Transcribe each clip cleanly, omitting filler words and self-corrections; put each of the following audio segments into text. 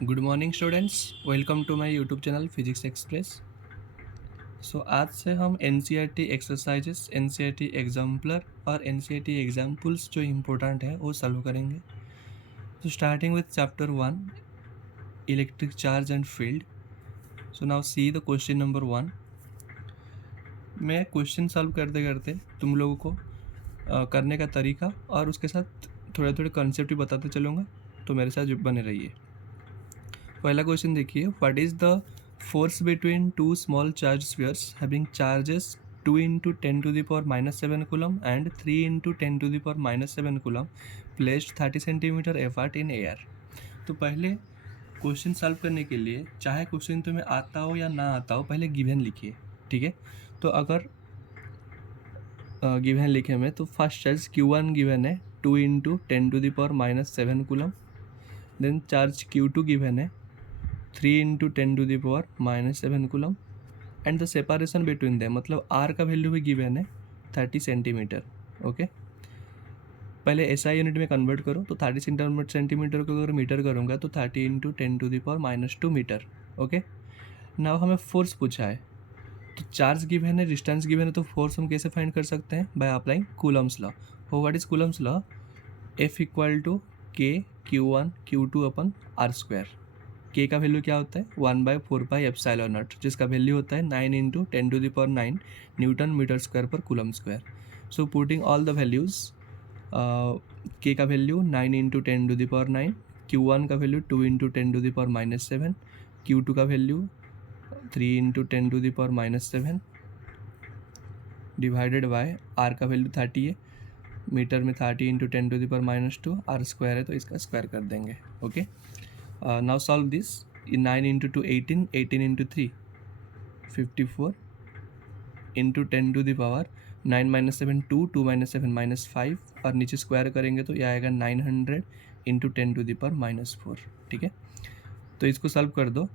Good morning students, welcome to my YouTube channel physics express. So आज से हम NCERT exercises, NCERT exemplar और NCERT examples जो important है वो सॉल्व करेंगे। तो starting with chapter 1, electric charge and field. So now see the question number 1। मैं क्वेश्चन सॉल्व करते करते तुम लोगों को करने का तरीका और उसके साथ थोड़े थोड़े कॉन्सेप्ट भी बताते चलूँगा, तो मेरे साथ बने रहिए। पहला क्वेश्चन देखिए, what is the force between two small charge spheres having charges 2 into 10 to the power minus 7 coulomb and 3 into 10 to the power minus 7 coulomb placed 30 centimetre apart in air। तो पहले क्वेश्चन सॉल्व करने के लिए, चाहे question तुम्हें आता हो या ना आता हो, पहले गिवन लिखिए। ठीक है, तो अगर गिवन लिखे में तो फर्स्ट चार्ज Q1 गिवन है 2 into 10 to the power minus 7 coulomb। Then charge Q2 given है 3 into 10 to the power minus 7 coulomb and the separation between them, मतलब आर का वैल्यू भी गिवन है 30 सेंटीमीटर। ओके, पहले एसआई यूनिट में convert करो, तो 30 सेंटीमीटर को अगर मीटर करूँगा तो 30 into 10 to the power -2 metre. Okay, now हमें फोर्स पूछा है, तो चार्ज गिवन है, डिस्टेंस गिवन है, तो फोर्स हम कैसे फाइंड कर सकते हैं? By applying Coulomb's law. What is Coulomb's law? F equal to K Q1 Q2 upon R square. के का वैल्यू क्या होता है? 1/4πε0, जिसका वैल्यू होता है 9 इंटू 10⁹ न्यूटन मीटर स्क्वायर पर coulomb square. So putting all the values, के का वैल्यू 9 इंटू 10⁹, Q1 का वैल्यू 2 इंटू 10⁻⁻7, Q2 का value 3 into 10⁻⁻7 divided by R का वैल्यू 30 है, मीटर में 30 इंटू 10⁻², आर स्क्वायर है तो इसका स्क्वायर कर देंगे। Okay, now solve this. 9 into 2 18, 18 into 3 54 into 10 to the power 9 - 7 2, 2 - 7 -5, और नीचे स्क्वायर करेंगे तो ये आएगा 900 इंटू 10 टू द पावर -4। ठीक है, तो इसको सॉल्व कर दो।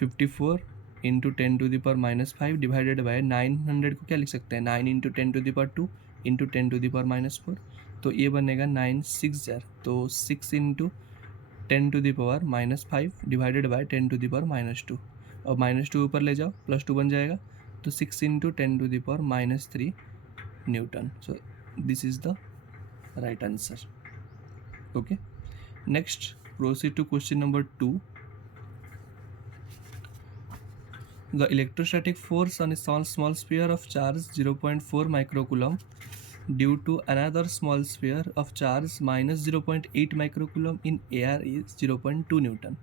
54 into 10 to the power -5 divided by 900 को क्या लिख सकते हैं? 9 into 10 to the power 2 into 10 to the power -4, तो ये बनेगा 9 6 जार, तो 6 into 10 to the power -5 divided by 10 to the power -2, और -2 ऊपर ले जाओ, +2 बन जाएगा, तो 6 into 10 to the power -3 newton. So this is the right answer. Okay, next proceed to question number 2। The electrostatic force on a small sphere of charge 0.4 microcoulomb due to another small sphere of charge -0.8 microcoulomb in air is 0.2 Newton.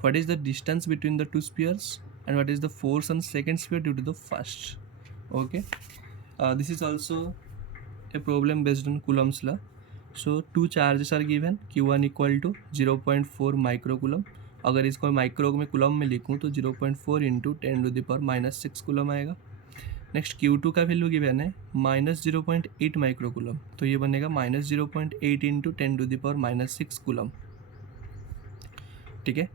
What is the distance between the two spheres and what is the force on second sphere due to the first? Okay, this is also a problem based on Coulomb's law. So two charges are given, Q1 equal to 0.4 microcoulomb। अगर इसको micro में coulomb में लिखूँ तो 0.4 into 10⁻⁻6 coulomb आएगा। Next Q2 का value given है -0.8 microcoulomb, तो ये बनेगा -0.8 इंटू 10⁻6 कुलम। ठीक है,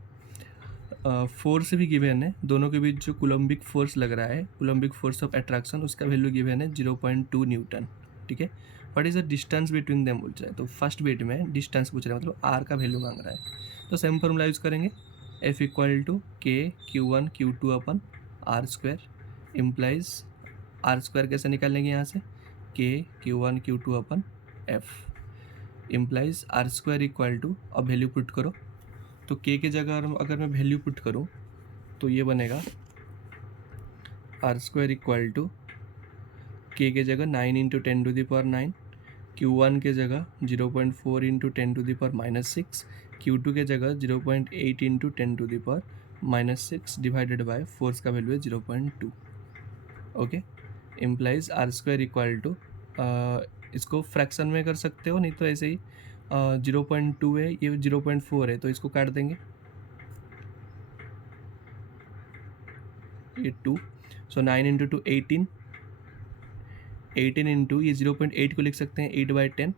फोर्स भी गिवन है, दोनों के बीच जो कुलम्बिक फोर्स लग रहा है, कुलम्बिक फोर्स ऑफ अट्रैक्शन, उसका वैल्यू गिवन है 0.2 न्यूटन। ठीक है, what is the distance between them पूछ रहा है, तो फर्स्ट बिट में डिस्टेंस पूछ रहा है, मतलब आर का वैल्यू मांग रहा है, तो सेम फॉर्मूला यूज करेंगे। F equal to K Q1 Q2 upon R square implies, R square कैसे निकालेंगे यहाँ से? K Q1 Q2 upon F implies R square equal to, अब वैल्यू पुट करो, तो के की जगह अगर मैं वैल्यू पुट करूँ तो ये बनेगा आर स्क्वायर इक्वल टू के की जगह 9 इंटू 10⁻9, Q1 के जगह 0.4 इंटू 10⁻6, Q2 के जगह 0.8 इंटू 10⁻6 डिवाइडेड बाय फोर्स का वैल्यू है 0.2। Okay, implies R square equal to, इसको फ्रैक्शन में कर सकते हो, नहीं तो ऐसे ही 0.2 है, ये 0.4 है, तो इसको काट देंगे, ये 2, सो 9 इंटू 2 18, 18 इंटू ये 0.8 को लिख सकते हैं 8/10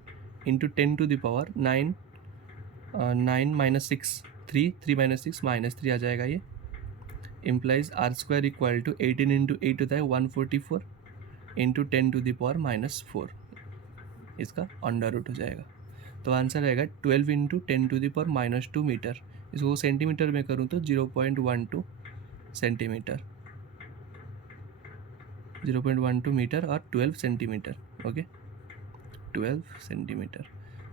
इंटू 10 टू द पावर 9, 9 - 6 3, 3 - 6 -3 आ जाएगा ये। Implies R square equal to 18 into 8 होता है 144 इंटू 10 टू द पावर -4, इसका अंडर रूट हो जाएगा। तो आंसर आएगा 12 इंटू 10⁻⁻² मीटर। इसको सेंटीमीटर में करूँ तो 0.12 सेंटीमीटर, 0.12 मीटर और 12 centimetre. Okay, 12 centimetre.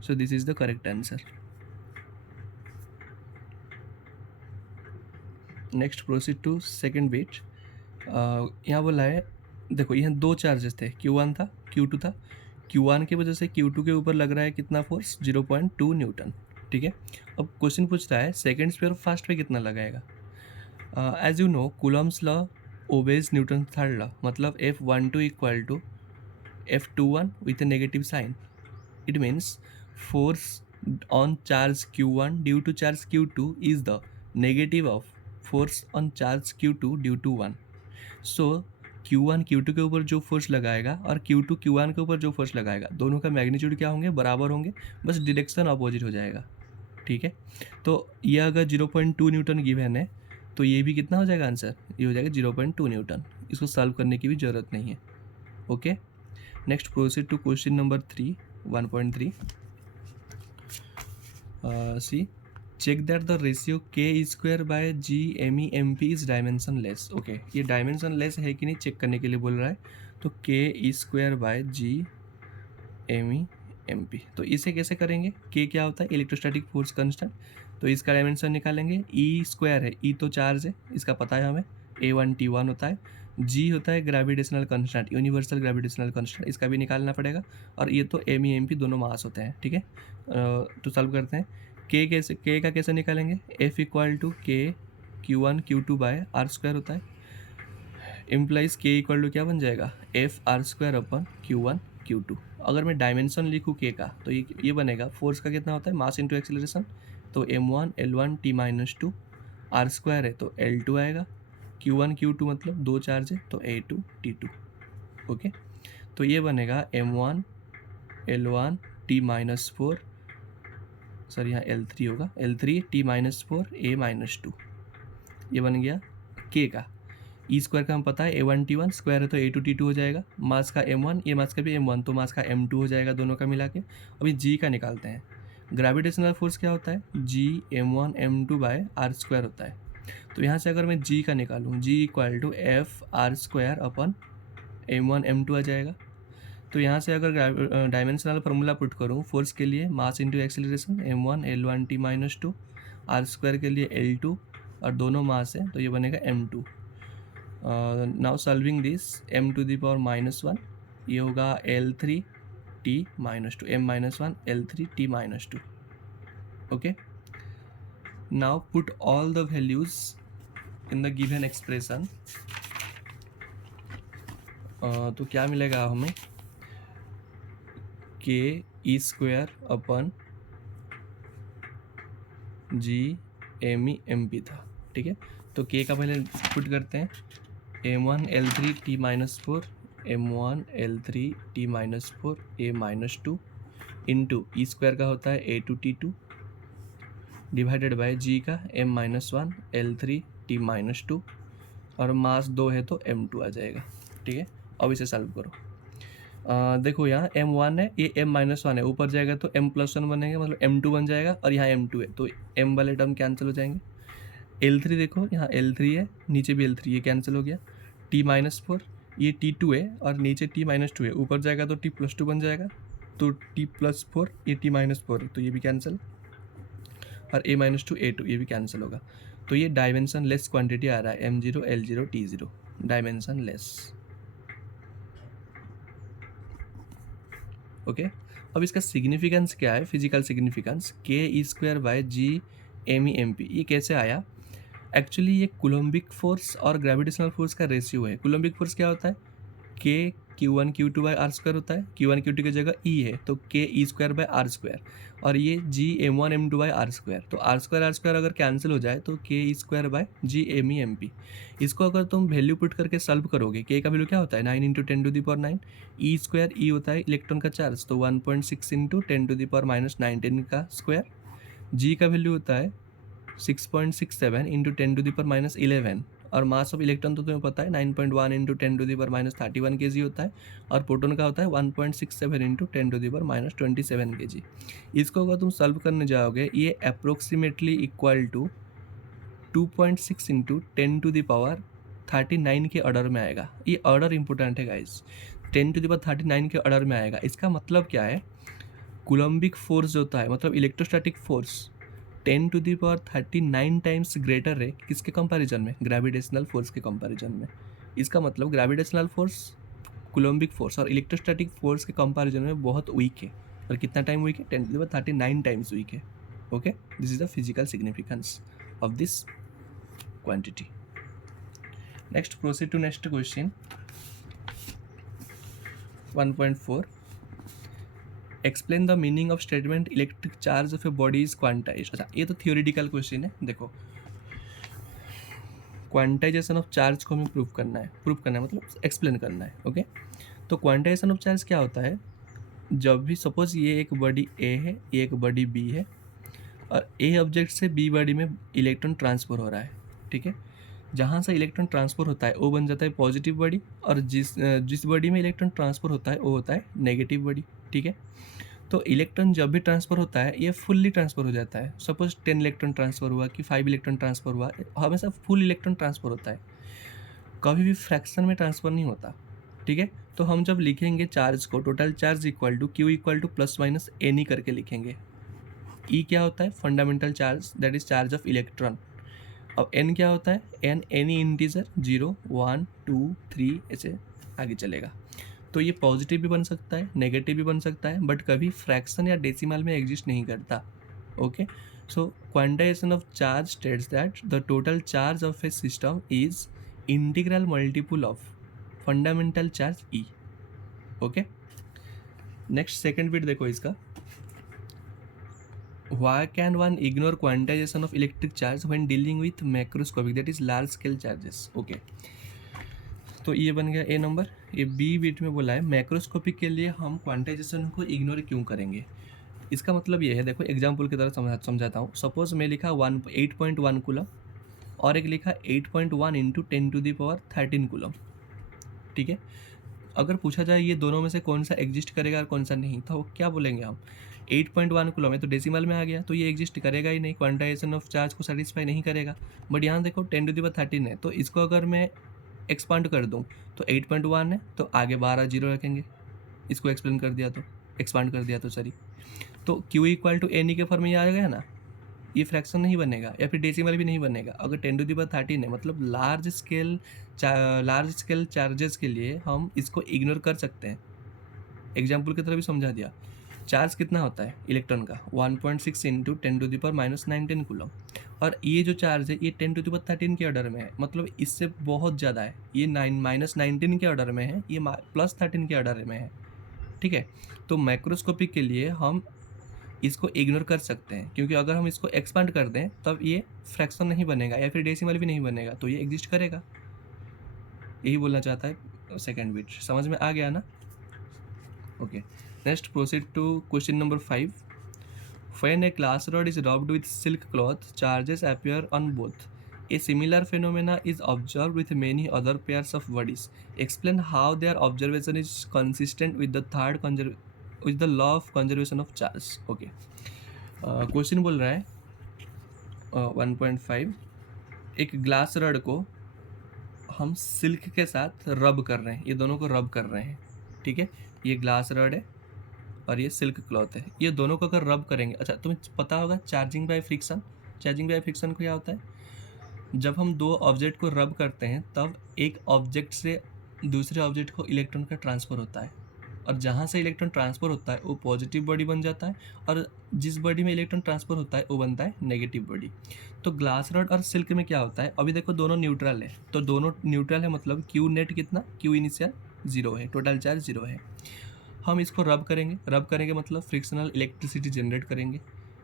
So this is the correct answer. Next proceed to second bit. यहाँ बोला है, देखो यहाँ दो चार्जेस थे, Q1 था, Q2 था। Q1 की वजह से Q2 के ऊपर लग रहा है कितना फोर्स, 0.2 न्यूटन। ठीक है, अब क्वेश्चन पूछ रहा है सेकेंड स्क्वायर ऑफ फर्स्ट पे कितना लगाएगा। As you know Coulomb's law obeys newton third law, मतलब F12 equal to F21 with a negative sign. It means force on charge Q1 due to charge Q2 is the negative of force on charge Q2 due to 1. So Q1 Q2 के ऊपर जो force लगाएगा और Q2 Q1 के ऊपर जो force लगाएगा, दोनों का मैग्नीट्यूड क्या होंगे, बराबर होंगे, बस डायरेक्शन अपोजिट हो जाएगा। ठीक है, तो ये अगर 0.2 न्यूटन गिवन है तो ये भी कितना हो जाएगा आंसर, ये हो जाएगा 0.2 न्यूटन। इसको सॉल्व करने की भी ज़रूरत नहीं है। Okay, next proceed to question number 3, 1.3। See, check that the ratio K²/G MEMP is dimensionless. Okay, ये डायमेंशनलेस है कि नहीं चेक करने के लिए बोल रहा है। तो K²/G MEMP, तो इसे कैसे करेंगे, K क्या होता है, इलेक्ट्रोस्टैटिक फोर्स कांस्टेंट, तो इसका डायमेंशन निकालेंगे। E² है, E तो चार्ज है, इसका पता है हमें, A1T1 होता है। G होता है gravitational constant, universal gravitational constant, इसका भी निकालना पड़ेगा। और ये तो MEMP दोनों मास होते हैं। ठीक है, तो सॉल्व करते हैं। K का कैसे निकालेंगे, F equal to K Q1 Q2/R² होता है, इम्प्लाइज K इक्वल टू क्या बन जाएगा, F_R² Q1 Q2। अगर मैं डायमेंशन लिखूँ K का तो ये बनेगा, फोर्स का कितना होता है, मास इंटू एक्सेलरेशन, तो M1 L1 T-2, R² है तो L2 आएगा, Q1 Q2 मतलब दो चार्ज है तो A2 T2। ओके, तो ये बनेगा M1 L1 T-4, सर यहाँ L3 होगा, L3 T-4 A-2, ये बन गया K का। E² का हम पता है A1T1, स्क्वायर है तो A2 T2 हो जाएगा। मास का M1, ये मास का भी M1, तो मास का M2 हो जाएगा दोनों का मिला के। अभी G का निकालते हैं। ग्रेविटेशनल फोर्स क्या होता है, G M1 M2/R² होता है। तो यहाँ से अगर मैं G का निकालूँ, G equal to F_R² M1 M2 आ जाएगा। तो यहाँ से अगर डायमेंशनल फार्मूला पुट करूँ फोर्स के लिए, mass into acceleration, M1 L1 T-2, R² के लिए L2, और दोनों मास है तो ये बनेगा M2। Now solving this, m⁻⁻1, ये होगा L3 T-2, m-1 L3 T-2। Okay, now put all the values in the given expression. तो क्या मिलेगा हमें, K²/G MEMP था। ठीक है, तो K का पहले पुट करते हैं, M1 L3 T-4, M1 L3 T-4 A-2 into E² का होता है A2 T2 divided by G का M-1 L3 T-2, और मास 2 है तो M2 आ जाएगा। ठीक है, अब इसे सॉल्व करो। देखो यहाँ M1 है, ये M-1 है, ऊपर जाएगा तो M+1 बनेगा, मतलब M2 बन जाएगा, और यहाँ M2 है तो M वाले टर्म कैंसिल हो जाएंगे। L3 देखो, यहाँ L3 है, नीचे भी L3, ये कैंसिल हो गया। T-4, ये T2 है और नीचे T-2 है, ऊपर जाएगा तो T+2 बन जाएगा, तो T+4, ये T-4 है तो ये भी कैंसिल, और A-2 A2 ये भी कैंसिल होगा। तो ये डायमेंशन लेस क्वांटिटी आ रहा है, M0 L0 T0, dimension less. Okay, अब इसका सिग्निफिकेंस क्या है, फिजिकल सिग्निफिकेंस, K²/G MEMP, ये कैसे आया। एक्चुअली ये कूलम्बिक फोर्स और ग्रेविटेशनल फोर्स का रेशियो है। कूलम्बिक फोर्स क्या होता है, K Q1 Q2/R² होता है, Q1 Q2 की जगह E है तो K(E²/R²), और ये G M1 M2/R², तो R² अगर कैंसिल हो जाए तो K(E²/G MEMP। इसको अगर तुम वैल्यू पुट करके सॉल्व करोगे, K का वैल्यू क्या होता है, 9 × 10⁹, E² E होता है इलेक्ट्रॉन का चार्ज, तो 1.6 × 10⁻⁹ का स्क्वायर। G का वैल्यू होता है 6.67 × 10⁻11, और मास ऑफ इलेक्ट्रॉन तो तुम्हें पता है 9.1 इंटू 10⁻31 kg होता है, और प्रोटॉन का होता है 1.67 इंटू 10⁻27 kg। इसको अगर तुम सॉल्व करने जाओगे ये अप्रोक्सीमेटली इक्वल टू 2.6 इंटू 10⁻39 के ऑर्डर में आएगा। ये ऑर्डर इंपॉर्टेंट है गाइस, 10⁻39 के ऑर्डर में आएगा। इसका मतलब क्या है, कूलम्बिक फोर्स जो होता है मतलब इलेक्ट्रोस्टैटिक फोर्स 10⁻39 टाइम्स ग्रेटर है किसके कंपैरिजन में, ग्रेविटेशनल फोर्स के कंपैरिजन में। इसका मतलब ग्रेविटेशनल फोर्स, कूलम्बिक फोर्स और इलेक्ट्रोस्टैटिक फोर्स के कंपैरिजन में बहुत वीक है। और कितना टाइम वीक है, 10⁻39 टाइम्स वीक है। Okay, this is the physical significance of this quantity. Next proceed to next question 1.4। Explain the meaning of statement electric charge of a body is quantize. अच्छा, ये तो theoretical question है। देखो, quantization of charge को हमें prove करना है मतलब एक्सप्लेन करना है। ओके, तो क्वांटाइजेशन ऑफ चार्ज क्या होता है, जब भी सपोज ये एक बॉडी ए है, ये एक बॉडी बी है, और ए ऑब्जेक्ट से बी बॉडी में इलेक्ट्रॉन ट्रांसफर हो रहा है। ठीक है, जहाँ से इलेक्ट्रॉन ट्रांसफर होता है वो बन जाता है पॉजिटिव बॉडी, और जिस बॉडी में इलेक्ट्रॉन ट्रांसफर होता है वो होता है नेगेटिव बॉडी। ठीक है, तो इलेक्ट्रॉन जब भी ट्रांसफ़र होता है ये फुल्ली ट्रांसफ़र हो जाता है। सपोज 10 इलेक्ट्रॉन ट्रांसफ़र हुआ कि 5 इलेक्ट्रॉन ट्रांसफ़र हुआ, हमेशा फुल इलेक्ट्रॉन ट्रांसफ़र होता है, कभी भी फ्रैक्शन में ट्रांसफ़र नहीं होता। ठीक है, तो हम जब लिखेंगे चार्ज को, total charge equal to Q equal to plus minus N E करके लिखेंगे। ई क्या होता है, fundamental charge, that is charge of electron. अब एन क्या होता है, एन एनी इंटीजर 0 1 2 3 ऐसे आगे चलेगा। तो ये पॉजिटिव भी बन सकता है, नेगेटिव भी बन सकता है, बट कभी फ्रैक्शन या डेसिमल में एग्जिस्ट नहीं करता। Okay, so quantization of charge states that the total charge of A system is integral multiple of fundamental charge E. Okay, next second bit देखो इसका, why can one ignore quantization of electric charge when dealing with macroscopic, that is large scale charges? Okay, तो ये बन गया ए number. ये B bit में बोला है मैक्रोस्कोपिक के लिए हम क्वांटाइजेशन को इग्नोर क्यों करेंगे। इसका मतलब ये है, देखो एग्जांपल की तरह समझाता हूँ। सपोज मैं लिखा 8.1 कूलम और एक लिखा 8.1 इंटू 10⁻13 कूलम। ठीक है, अगर पूछा जाए ये दोनों में से कौन सा एग्जिस्ट करेगा और कौन सा नहीं, तो क्या बोलेंगे हम, 8.1 कूलम है तो डेसिमल में आ गया, तो ये एग्जिस्ट करेगा ही नहीं, क्वांटाइजेशन ऑफ चार्ज को सेटिस्फाई नहीं करेगा। बट यहाँ देखो 10⁻13 है, तो इसको अगर मैं एक्सपांड कर दूँ तो 8.1 है, तो आगे 12 जीरो रखेंगे, इसको एक्सप्लेन कर दिया तो, एक्सपांड कर दिया तो सॉरी, तो Q equal to N E के फॉर्म में ये आ गया ना, ये फ्रैक्शन नहीं बनेगा या फिर डेसिमल भी नहीं बनेगा। अगर 10⁻13 है मतलब लार्ज स्केल चार्जेस के लिए हम इसको इग्नोर कर सकते हैं। एग्जाम्पल की तरह भी समझा दिया। चार्ज कितना होता है इलेक्ट्रॉन का, 1.6 इंटू 10⁻−19 कूलम, और ये जो चार्ज है ये 10⁻13 के ऑर्डर में है, मतलब इससे बहुत ज़्यादा है। ये -19 के ऑर्डर में है, ये +13 के ऑर्डर में है। ठीक है, तो माइक्रोस्कोपिक के लिए हम इसको इग्नोर कर सकते हैं, क्योंकि अगर हम इसको एक्सपांड कर दें तब ये फ्रैक्शन नहीं बनेगा या फिर डेसिमल भी नहीं बनेगा, तो ये एग्जिस्ट करेगा। यही बोलना चाहता है सेकेंड बिट। समझ में आ गया ना। Okay, next proceed to question number 5। When a glass rod is rubbed with silk cloth, charges appear on both. A similar phenomena is observed with many other pairs of bodies. Explain how their observation is consistent with the law of conservation of charge. Okay, question बोल रहा है 1.5, एक glass rod को हम silk के साथ रब कर रहे हैं, ये दोनों को रब कर रहे हैं। ठीक है, ये ग्लास रड है और ये सिल्क क्लॉथ है, ये दोनों को अगर रब करेंगे, अच्छा तुम्हें पता होगा charging by friction. Charging by friction को क्या होता है, जब हम दो ऑब्जेक्ट को रब करते हैं तब एक ऑब्जेक्ट से दूसरे ऑब्जेक्ट को इलेक्ट्रॉन का ट्रांसफ़र होता है, और जहाँ से इलेक्ट्रॉन ट्रांसफ़र होता है वो पॉजिटिव बॉडी बन जाता है, और जिस बॉडी में इलेक्ट्रॉन ट्रांसफ़र होता है वो बनता है नेगेटिव बॉडी। तो ग्लास रड और सिल्क में क्या होता है, अभी देखो दोनों न्यूट्रल है, तो दोनों न्यूट्रल है मतलब क्यू नेट कितना, क्यू इनिशियल 0 है, टोटल चार्ज 0 है। हम इसको रब करेंगे मतलब फ्रिक्शनल इलेक्ट्रिसिटी जनरेट करेंगे,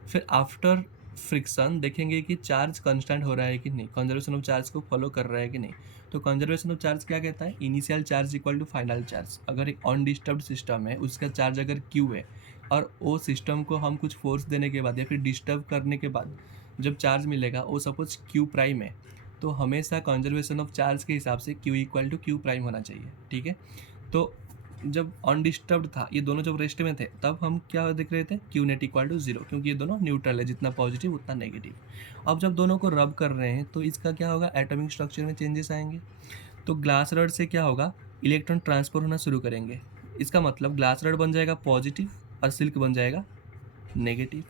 फिर आफ्टर फ्रिक्शन देखेंगे कि चार्ज कांस्टेंट हो रहा है कि नहीं, कंजर्वेशन ऑफ चार्ज को फॉलो कर रहा है कि नहीं। तो कंजर्वेशन ऑफ चार्ज क्या कहता है, initial charge equal to final charge. अगर एक अनडिस्टर्ब्ड सिस्टम है, उसका चार्ज अगर क्यू है और वो सिस्टम को हम कुछ फोर्स देने के बाद या फिर डिस्टर्ब करने के बाद जब चार्ज मिलेगा वो सपोज क्यू प्राइम है, तो हमेशा कंजर्वेशन ऑफ चार्ज के हिसाब से Q equal to Q prime होना चाहिए, ठीक है। तो जब अनडिस्टर्ब्ड था, ये दोनों जब रेस्ट में थे, तब हम क्या देख रहे थे, Q नेट इक्वल टू 0, क्योंकि ये दोनों न्यूट्रल है, जितना पॉजिटिव उतना नेगेटिव। अब जब दोनों को रब कर रहे हैं तो इसका क्या होगा, एटॉमिक स्ट्रक्चर में चेंजेस आएंगे। तो ग्लास रड से क्या होगा, इलेक्ट्रॉन ट्रांसफर होना शुरू करेंगे। इसका मतलब ग्लास रड बन जाएगा पॉजिटिव और सिल्क बन जाएगा नेगेटिव।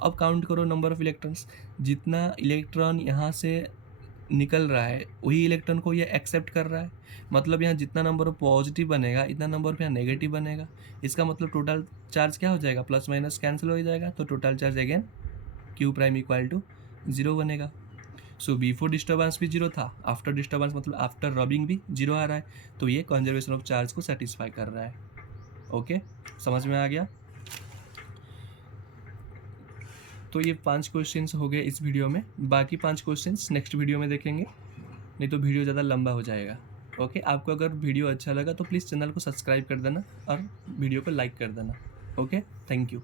अब काउंट करो नंबर ऑफ इलेक्ट्रॉन्स, जितना इलेक्ट्रॉन यहाँ से निकल रहा है वही इलेक्ट्रॉन को ये एक्सेप्ट कर रहा है। मतलब यहाँ जितना नंबर पॉजिटिव बनेगा इतना नंबर यहाँ नेगेटिव बनेगा। इसका मतलब टोटल चार्ज क्या हो जाएगा, प्लस माइनस कैंसिल हो जाएगा, तो total charge again Q prime equal to 0 बनेगा। सो बिफोर डिस्टर्बेंस भी 0 था, आफ्टर डिस्टर्बेंस मतलब आफ्टर रबिंग भी 0 आ रहा है, तो ये कंजर्वेशन ऑफ चार्ज को सेटिस्फाई कर रहा है। ओके, समझ में आ गया। तो ये 5 क्वेश्चंस हो गए इस वीडियो में, बाकी 5 क्वेश्चंस नेक्स्ट वीडियो में देखेंगे, नहीं तो वीडियो ज़्यादा लंबा हो जाएगा। ओके, आपको अगर वीडियो अच्छा लगा तो प्लीज़ चैनल को सब्सक्राइब कर देना और वीडियो को लाइक कर देना। Okay, thank you.